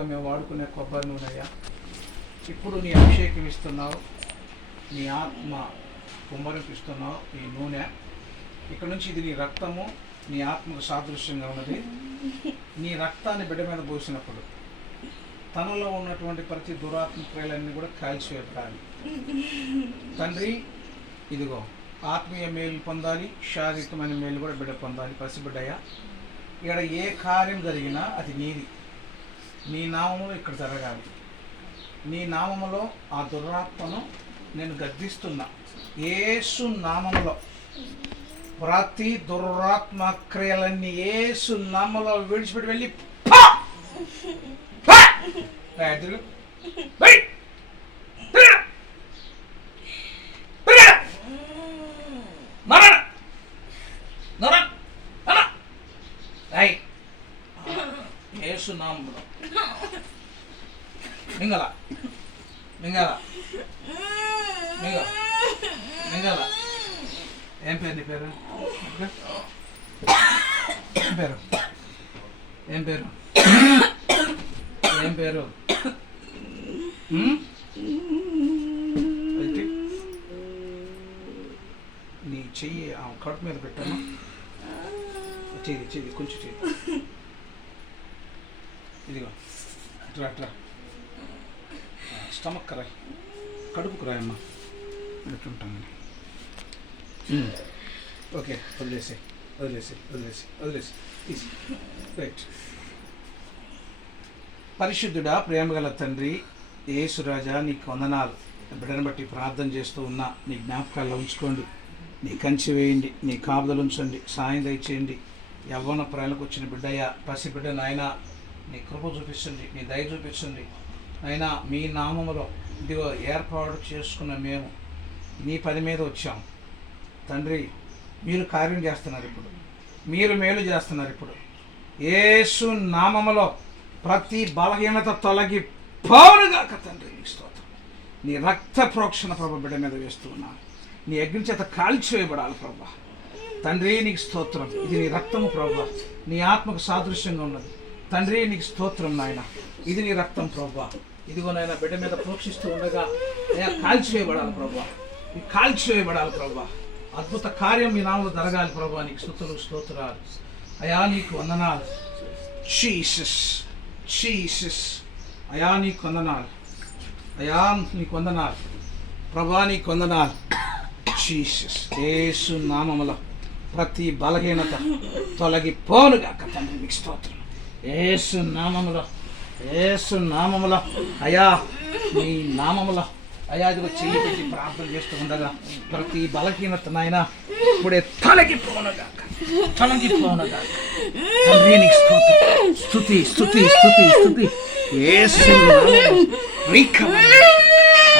మామూలుగా మేము వాడుకునే కొబ్బరి నూనె అయ్యా. ఇప్పుడు నీ అభిషేకం ఇస్తున్నావు, నీ ఆత్మ కుమ్మరింపిస్తున్నావు ఈ నూనె. ఇక్కడ నుంచి ఇది నీ రక్తము, నీ ఆత్మకు సాదృశ్యంగా ఉన్నది. నీ రక్తాన్ని బిడ్డ మీద పోసినప్పుడు తనలో ఉన్నటువంటి ప్రతి దురాత్మ క్రియలన్నీ కూడా కాల్చివేయాలి. తండ్రి, ఇదిగో ఆత్మీయ మేలు పొందాలి, శారీరకమైన మేలు కూడా బిడ్డ పొందాలి. పసిబిడ్డయ్యా, ఇక్కడ ఏ కార్యం జరిగినా అది నీది. నీ నామములో ఇక్కడ జరగాలి. నీ నామములో ఆ దురాత్మను నేను గద్దిస్తున్నా. యేసు నామములో ప్రతి దురాత్మ క్రియలన్నీ యేసు నామములో విడిచిపెట్టి వెళ్ళి యేసు నామములో మింగల మింగల మింగల మింగల. ఏం పేరు నీ పేరు? ఏం పేరు? ఏం పేరు? ఏం పేరు? నీ చెయ్యి ఆ కడుపు మీద పెట్టాను. చెయ్యి చెయ్యి కొంచెం చెయ్యి. ఇదిగో అట్లా అట్లా స్టమక్ రాయి, కడుపుకు రాయమ్మా. ఎట్లుంటాను. ఓకే, వదిలేసి వదిలేసి వదిలేసి వదిలేసి తీసి. రైట్. పరిశుద్ధుడా, ప్రేమగల తండ్రి యేసురాజా, నీకు వందనాలు. బిడ్డను బట్టి ప్రార్థన చేస్తూ ఉన్నా. నీ జ్ఞాపకాల్లో ఉంచుకోండి, నీ కంచి వేయండి, నీ కాపుదలు ఉంచండి, సాయం దయచేయండి. యవ్వన ప్రాయాలకు వచ్చిన బిడ్డయ్య, పసిబిడ్డ నాయన, నీ కృప చూపించండి, నీ దయ చూపించండి. అయినా మీ నామములో ఇదిగో ఏర్పాటు చేసుకున్న మేము నీ పని మీద వచ్చాం తండ్రి. మీరు కార్యం చేస్తున్నారు ఇప్పుడు, మీరు మేలు చేస్తున్నారు ఇప్పుడు. యేసు నామములో ప్రతి బలహీనత తొలగి పోవునుగాక తండ్రి. నీ స్తోత్రం. నీ రక్త ప్రోక్షణ ప్రభు బిడ్డ మీద వేస్తూ ఉన్నాను. నీ అగ్ని చేత కాల్చివేయబడాలి ప్రభు. తండ్రి నీకు స్తోత్రం. ఇది నీ రక్తము ప్రభు, నీ ఆత్మకు సాదృశ్యంగా ఉన్నది తండ్రి. నీకు స్తోత్రం నాయన. ఇది నీ రక్తం ప్రభు. ఇదిగో నాయన బిడ్డ మీద ప్రోక్షిస్తూ ఉండగా అయ్యా కాల్చివేయబడాలి ప్రభు, ఈ కాల్చివేయబడాలి ప్రభు. అద్భుత కార్యం మీ నామములో జరగాలి ప్రభు. నీకు స్తుతులు స్తోత్రాలు అయా, నీకు వందనాలు జీసస్. జీసస్ అయా, నీకు వందనాలు అయా, నీకు వందనాలు ప్రభా, నీకు వందనాలు జీసస్. యేసు నామములో ప్రతి బలహీనత తొలగిపోనుగాక తండ్రి. నీకు స్తోత్రం. యేసు నామములో, యేసు నామములో అయా, నీ నామములో అయా ఇదిగో చెయ్యి పెట్టి ప్రార్థన చేస్తూ ఉండగా ప్రతి బలహీనత నాయన ఇప్పుడే తొలగిపోనుగాక, తొలగిపోనుగాక తండ్రి. నీకు స్తోత్రం. స్తుతి స్తుతి స్తుతి స్తుతి. యేసు నామములో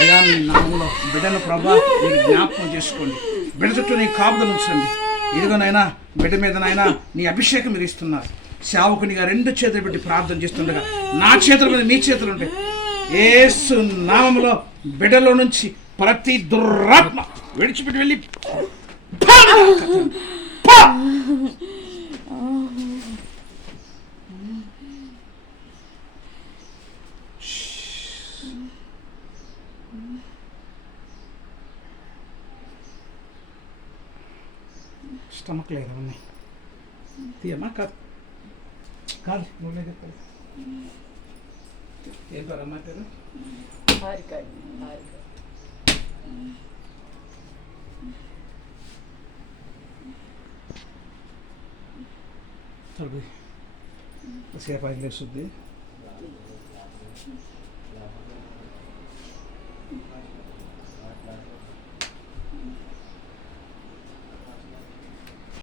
అయా, నీ నామములో బిడ్డను ప్రభా మీరు జ్ఞాపకం చేసుకోండి. బిడ్డ చుట్టూ నీ కాపుదలు ఉంచండి. ఇదిగోనైనా బిడ్డ మీద నాయన నీ అభిషేకం మీరు ఇస్తున్నారు. సేవకునిగా రెండు చేతులు పెట్టి ప్రార్థన చేస్తుండగా నా చేతుల మీద మీ చేతులు ఉంటాయి. యేసు నామములో బిడ్డలో నుంచి ప్రతి దురాత్మ విడిచిపెట్టి వెళ్ళి స్టమక్ లేదు ఉన్నాయి. తీయమ్మా. కాదు కాదు, నువ్వే చెప్తావు. ఏం పేరు అమ్మాయి పేరు? సేపు ఐదు లేస్తుంది.